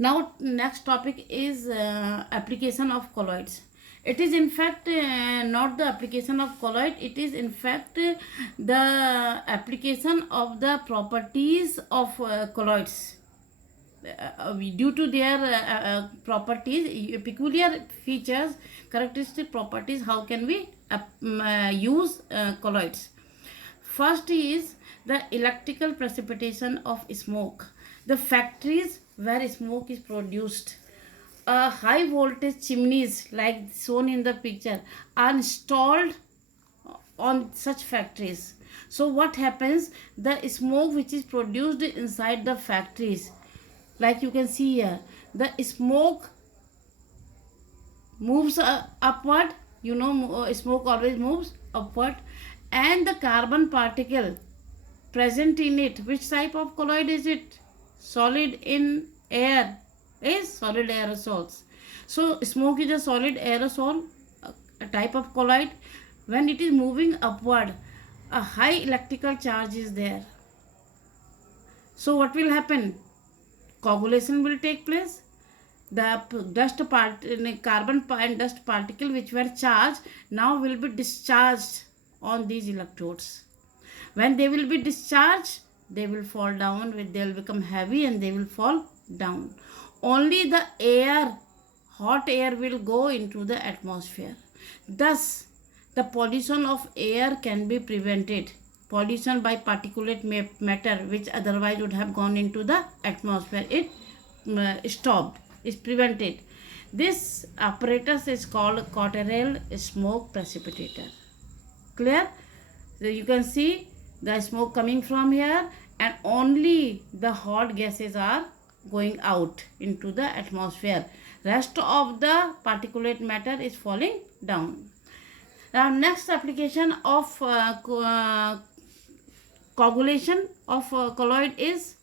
Now, next topic is application of colloids. It is in fact not the application of colloid, it is in fact the application of the properties of colloids. Due to their properties, peculiar features, characteristic properties, how can we use colloids? First is the electrical precipitation of smoke. The factories where smoke is produced, high voltage chimneys like shown in the picture are installed on such factories. So what happens, the smoke which is produced inside the factories, like you can see here, the smoke moves upward. Smoke always moves upward, and the carbon particle present in it, which type of colloid is it? Solid in air is solid aerosols. So smoke is a solid aerosol, a type of colloid. When it is moving upward, a high electrical charge is there. So what will happen? Coagulation will take place. The carbon and dust particle which were charged now will be discharged on these electrodes. When they will be discharged, they will fall down, they will become heavy and they will fall down. Only the air, hot air, will go into the atmosphere. Thus, the pollution of air can be prevented. Pollution by particulate matter which otherwise would have gone into the atmosphere, it stopped, is prevented. This apparatus is called Cotterell smoke precipitator. Clear? So you can see the smoke coming from here, and only the hot gases are going out into the atmosphere. Rest of the particulate matter is falling down. Now, next application of coagulation of colloid is,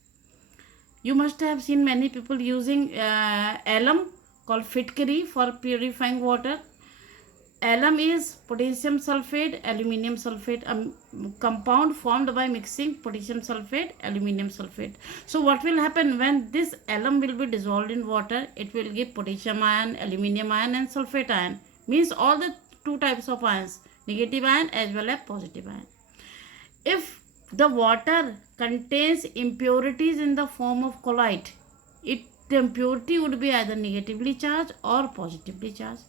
you must have seen many people using alum called Fitkari for purifying water. Alum is potassium sulfate, aluminium sulfate, a compound formed by mixing potassium sulfate, aluminium sulfate. So what will happen when this alum will be dissolved in water? It will give potassium ion, aluminium ion and sulfate ion. Means all the two types of ions, negative ion as well as positive ion. If the water contains impurities in the form of colloid, the impurity would be either negatively charged or positively charged.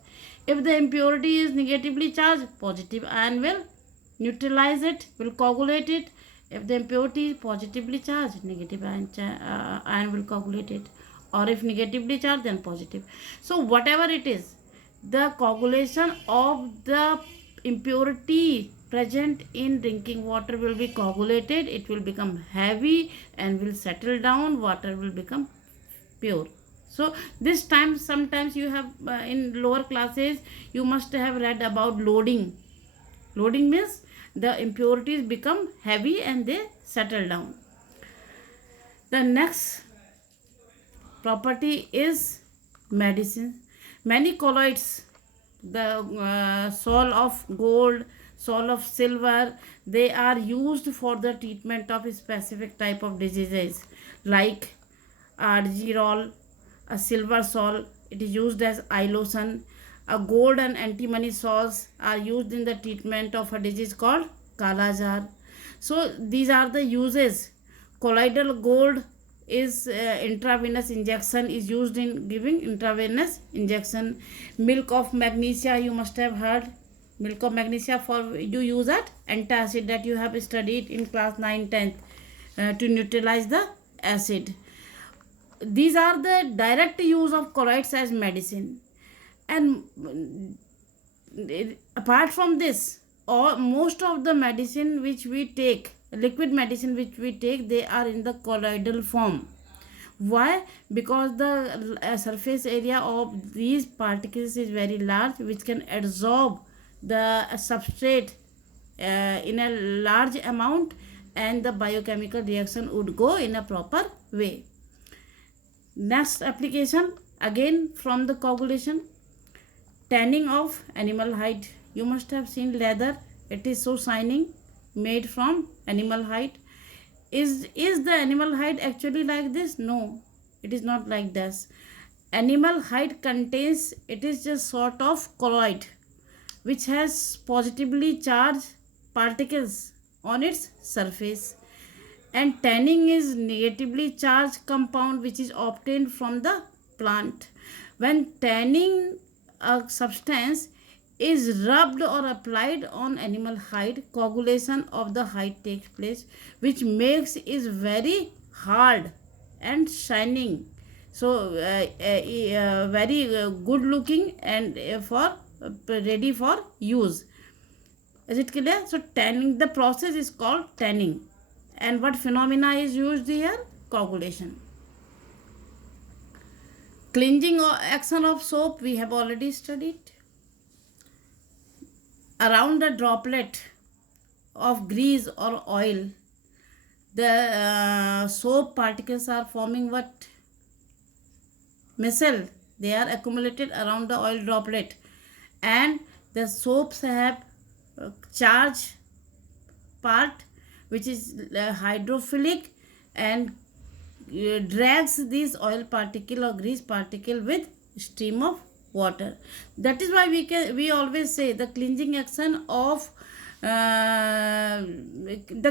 If the impurity is negatively charged, positive ion will neutralize it, will coagulate it. If the impurity is positively charged, negative ion will coagulate it. Or if negatively charged, then positive. So whatever it is, the coagulation of the impurity present in drinking water will be coagulated. It will become heavy and will settle down. Water will become pure. So this time, sometimes you have in lower classes you must have read about loading. Loading means the impurities become heavy and they settle down. The next property is medicine. Many colloids, the soul of gold, soul of silver, they are used for the treatment of a specific type of diseases like argyrol. A silver sol, it is used as eye lotion. A gold and antimony salts are used in the treatment of a disease called kala jar. So these are the uses. Colloidal gold is intravenous injection, is used in giving intravenous injection. Milk of magnesia, you must have heard. Milk of magnesia for you use at antacid, that you have studied in class 9 10th to neutralize the acid. These are the direct use of colloids as medicine. And apart from this, most of the medicine which we take, liquid medicine which we take, they are in the colloidal form. Why? Because the surface area of these particles is very large, which can absorb the substrate in a large amount, and the biochemical reaction would go in a proper way. Next application, again from the coagulation, tanning of animal hide. You must have seen leather, it is so shining, made from animal hide. Is the animal hide actually like this? No. It is not like this. Animal hide contains, it is just sort of colloid which has positively charged particles on its surface, and tanning is negatively charged compound which is obtained from the plant. When tanning a substance is rubbed or applied on animal hide, coagulation of the hide takes place, which makes it very hard and shining. So very good looking and for ready for use. Is it clear? So tanning, the process is called tanning. And what phenomena is used here? Coagulation. Cleansing action of soap we have already studied. Around a droplet of grease or oil, the soap particles are forming what? Micelle. They are accumulated around the oil droplet, and the soaps have charge part which is hydrophilic and drags this oil particle or grease particle with stream of water. That is why we always say the cleansing action of the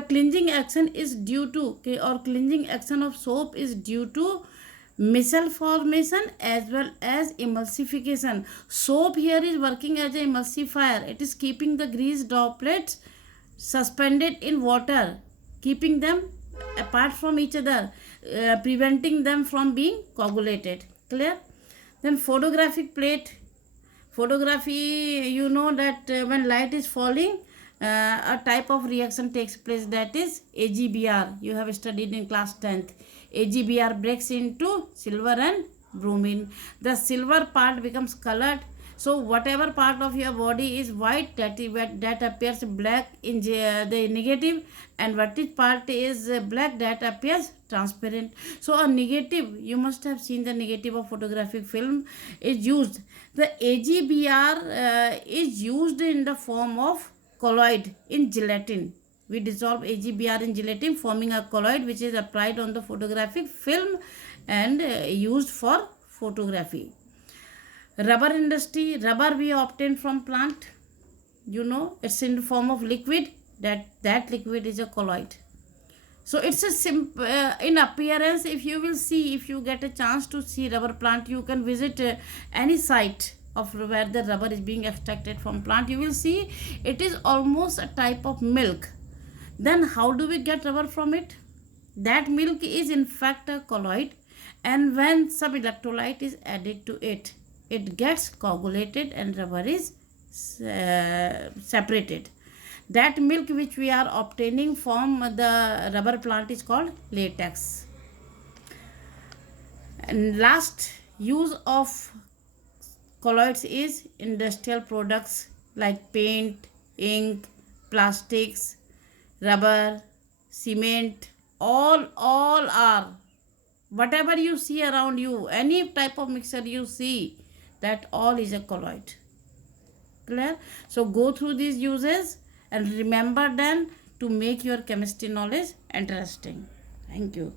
cleansing action is due to, or cleansing action of soap is due to micelle formation as well as emulsification. Soap here is working as an emulsifier. It is keeping the grease droplets suspended in water, keeping them apart from each other, preventing them from being coagulated. Clear? Then photographic plate. Photography, you know that when light is falling, a type of reaction takes place, that is AgBr. You have studied in class 10th. AgBr breaks into silver and bromine. The silver part becomes colored. So whatever part of your body is white, that appears black in the negative, and what is part is black, that appears transparent. So a negative, you must have seen the negative of photographic film is used. The AgBr is used in the form of colloid in gelatin. We dissolve AgBr in gelatin, forming a colloid which is applied on the photographic film and used for photography. Rubber industry, rubber we obtain from plant. You know, it's in the form of liquid. That liquid is a colloid. So it's a in appearance. If you will see, if you get a chance to see rubber plant, you can visit any site of where the rubber is being extracted from plant. You will see it is almost a type of milk. Then how do we get rubber from it? That milk is in fact a colloid, and when some electrolyte is added to it, it gets coagulated and rubber is separated. That milk which we are obtaining from the rubber plant is called latex. And last use of colloids is industrial products like paint, ink, plastics, rubber, cement. All are, whatever you see around you, any type of mixture you see, that all is a colloid. Clear? So go through these uses and remember them to make your chemistry knowledge interesting. Thank you.